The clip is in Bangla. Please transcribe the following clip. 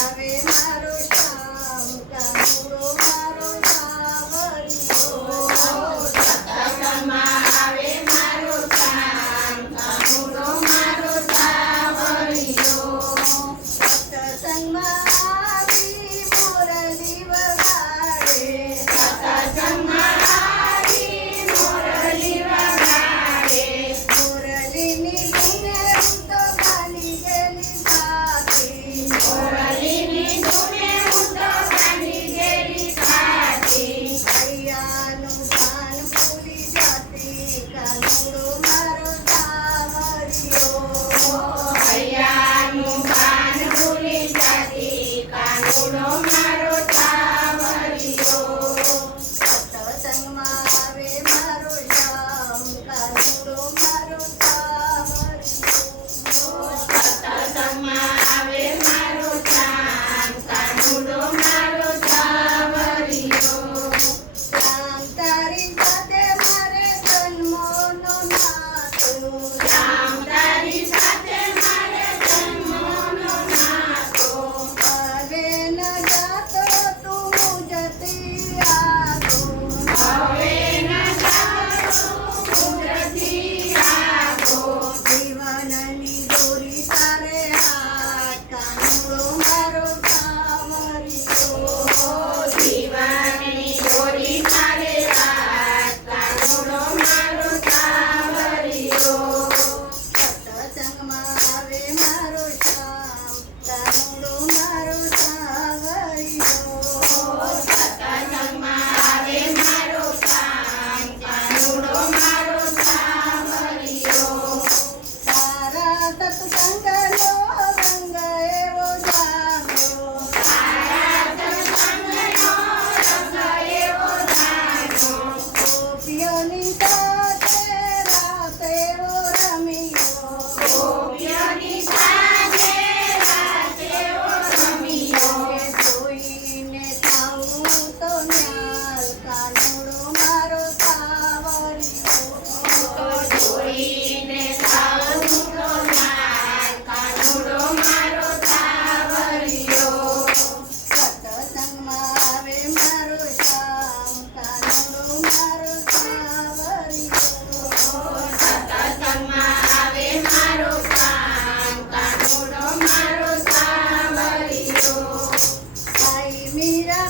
A ver, Mera